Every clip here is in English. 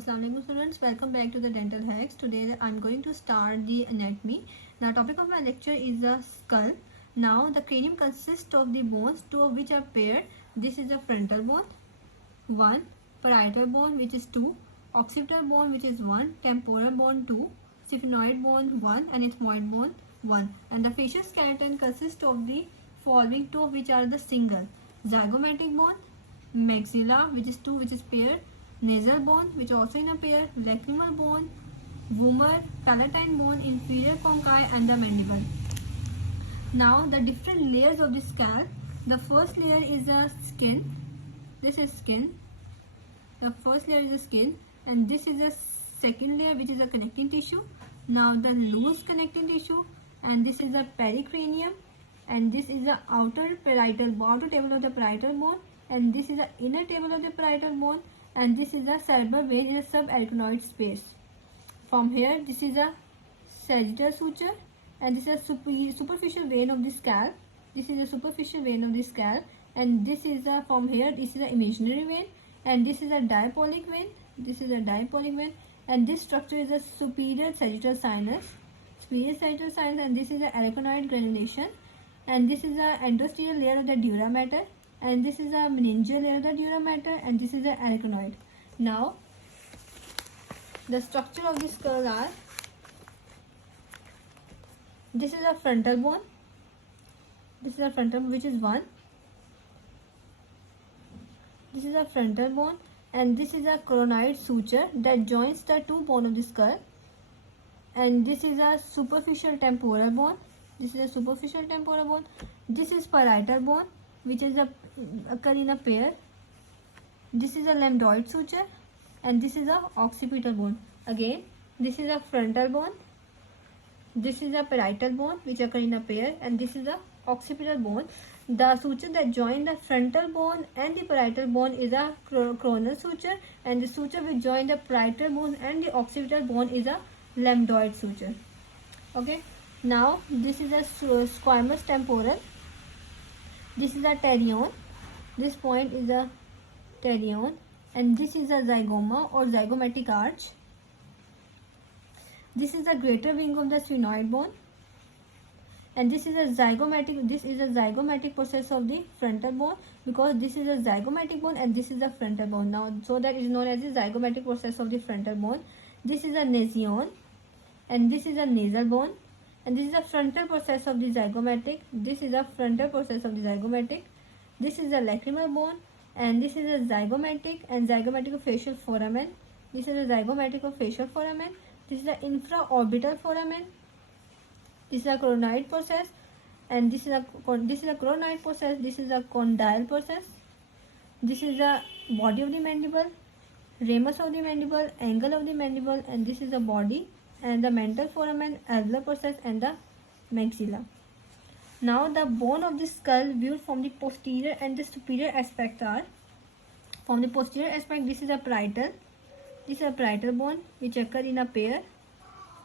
Assalamualaikum students, welcome back to the Dental Hacks. Today I'm going to start the anatomy. Now topic of my lecture is the skull. Now the cranium consists of the bones, two of which are paired. This is the frontal bone, 1, parietal bone which is 2, occipital bone which is 1, temporal bone 2, sphenoid bone 1 and ethmoid bone 1. And the facial skeleton consists of the following, two of which are the single: zygomatic bone, maxilla which is 2 which is paired, nasal bone which also in a pair, lacrimal bone, vomer, palatine bone, inferior conchi and the mandible. Now the different layers of the skull. The first layer is the skin. This is skin. The first layer is the skin, and this is the second layer which is the connecting tissue. Now the loose connecting tissue, and this is the pericranium, and this is the outer table of the parietal bone, and this is the inner table of the parietal bone, and this is the cerebral vein in the subarachnoid space. From here, this is a sagittal suture, and this is a superficial vein of the skull. This is a superficial vein of the skull, and this is a from here. This is the imaginary vein, and this is a diapolic vein. This is a diapolic vein, and this structure is a superior sagittal sinus. Superior sagittal sinus, and this is the arachnoid granulation, and this is the anterior layer of the dura mater, and this is a meningeal layer of the dura mater, and this is the arachnoid. Now, the structure of the skull are: this is a frontal bone. This is a frontal bone which is 1. This is a frontal bone, and this is a coronoid suture that joins the two bones of the skull. And this is a superficial temporal bone. This is a superficial temporal bone. This is parietal bone, which is occur in a pair. This is a lambdoid suture, and this is a occipital bone. Again, this is a frontal bone. This is a parietal bone which occur in a pair, and this is a occipital bone. The suture that join the frontal bone and the parietal bone is a coronal suture, and the suture which join the parietal bone and the occipital bone is a lambdoid suture. Okay. Now this is a squamous temporal. This is a pterion. This point is a pterion, and this is a zygoma or zygomatic arch. This is the greater wing of the sphenoid bone, and this is a zygomatic process of the frontal bone, because this is a zygomatic bone and this is a frontal bone. Now, so that is known as the zygomatic process of the frontal bone. This is a nasion, and this is a nasal bone, and this is a frontal process of the zygomatic. This is a frontal process of the zygomatic. This is a lacrimal bone, and this is a zygomatic and zygomatic of facial foramen. This is a zygomatic of facial foramen. This is the infraorbital foramen. This is a coronoid process, and this is a coronoid process. This is a condyle process. This is the body of the mandible, ramus of the mandible, angle of the mandible, and this is the body and the mental foramen, alveolar process, and the maxilla. Now the bone of the skull viewed from the posterior and the superior aspect are: from the posterior aspect, this is a parietal. This is a parietal bone which occur in a pair.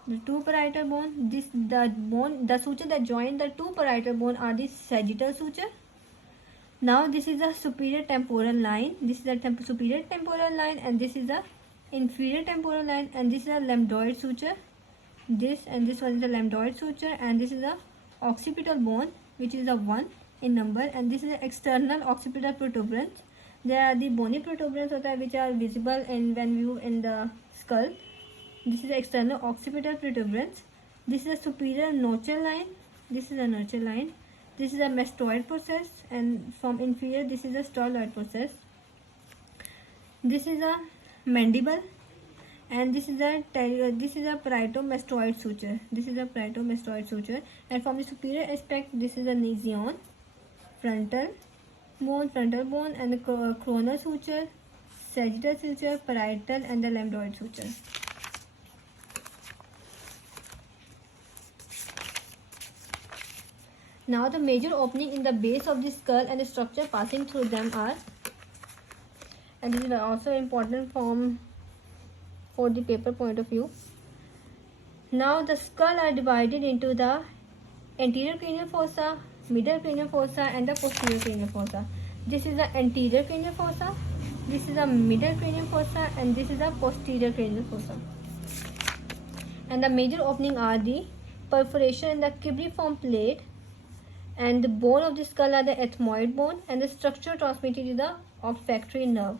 The two parietal bone. The suture that join the two parietal bone are the sagittal suture. Now this is the superior temporal line. This is the superior temporal line, and this is the inferior temporal line, and this is a lambdoid suture. This and this one is the lambdoid suture, and this is the occipital bone which is a 1 in number, and this is the external occipital protuberance. There are the bony protuberance which are visible when viewed in the skull. This is the external occipital protuberance. This is a superior nochal line. This is a nochal line. This is a mastoid process, and from inferior, this is a styloid process. This is a mandible, and this is a parieto-mastoid suture. This is a parieto-mastoid suture, and from the superior aspect, this is a nasion, frontal bone, and the coronal suture, sagittal suture, parietal, and the lambdoid suture. Now the major opening in the base of the skull and the structure passing through them are, and this is also important for the paper point of view. Now the skull are divided into the anterior cranial fossa, middle cranial fossa, and the posterior cranial fossa. This is the anterior cranial fossa. This is a middle cranial fossa and this is a posterior cranial fossa. And the major opening are the perforation in the cribriform plate, and the bone of the skull are the ethmoid bone, and the structure transmitted to the olfactory nerve.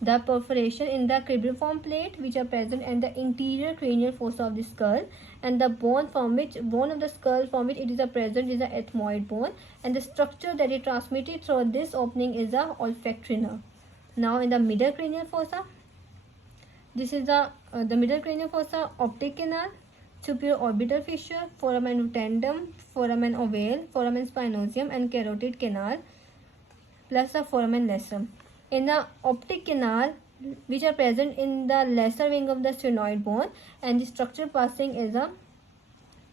The perforation in the cribriform plate which are present in the interior cranial fossa of the skull, and the bone of the skull from which it is present is the ethmoid bone, and the structure that is transmitted through this opening is the olfactory nerve. Now in the middle cranial fossa, this is the middle cranial fossa, optic canal, superior orbital fissure, foramen rotundum, foramen ovale, foramen spinosum and carotid canal, plus the foramen lacerum. In the optic canal, which are present in the lesser wing of the sphenoid bone, and the structure passing is a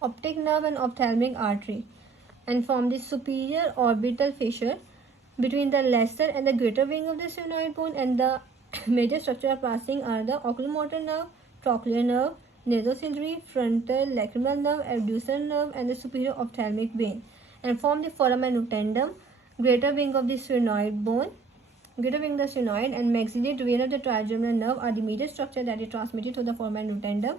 optic nerve and ophthalmic artery, and from the superior orbital fissure between the lesser and the greater wing of the sphenoid bone, and the major structure passing are the oculomotor nerve, trochlear nerve, nasociliary, frontal lacrimal nerve, abducens nerve, and the superior ophthalmic vein, and from the foramen rotundum, greater wing of the sphenoid bone, greater wing of the sphenoid, and maxillary vein of the trigeminal nerve are the major structure that is transmitted to the foramen rotundum.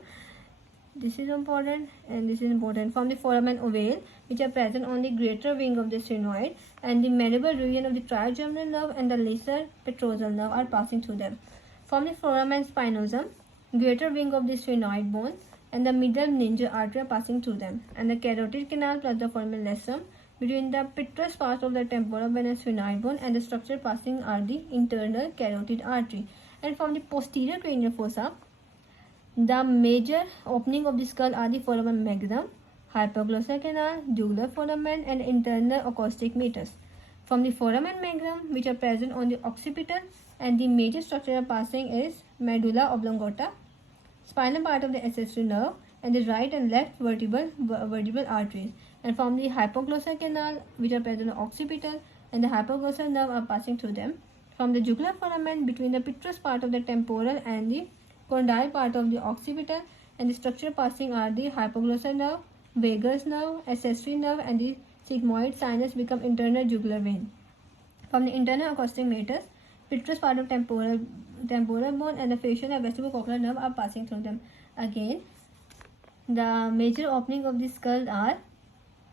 This is important and this is important. From the foramen ovale, which are present on the greater wing of the sphenoid, and the mandible region of the trigeminal nerve and the lesser petrosal nerve are passing through them. From the foramen spinosum, greater wing of the sphenoid bone, and the middle meningeal artery are passing through them, and the carotid canal plus the foramen lacerum between the petrous part of the temporal bone and sphenoid bone, and the structure passing are the internal carotid artery. And from the posterior cranial fossa, the major opening of the skull are the foramen magnum, hypoglossal canal, jugular foramen, and internal acoustic meatus. From the foramen magnum, which are present on the occipital, and the major structure passing is medulla oblongata, spinal part of the accessory nerve, and the right and left vertebral arteries. And from the hypoglossal canal, which are present on occipital, and the hypoglossal nerve are passing through them. From the jugular foramen, between the petrous part of the temporal and the condyle part of the occipital, and the structure passing are the hypoglossal nerve, vagus nerve, accessory nerve, and the sigmoid sinus become internal jugular vein. From the internal acoustic meatus, petrous part of temporal bone and the facial and vestibulocochlear nerve are passing through them. Again, the major opening of the skull are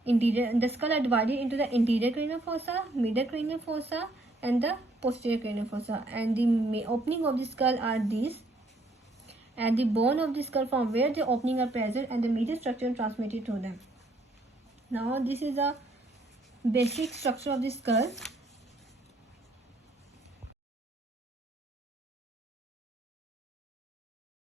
interior. The skull are divided into the interior cranial fossa, middle cranial fossa, and the posterior cranial fossa. And the opening of the skull are these, and the bone of the skull from where the opening are present, and the major structure transmitted to them. Now this is the basic structure of the skull.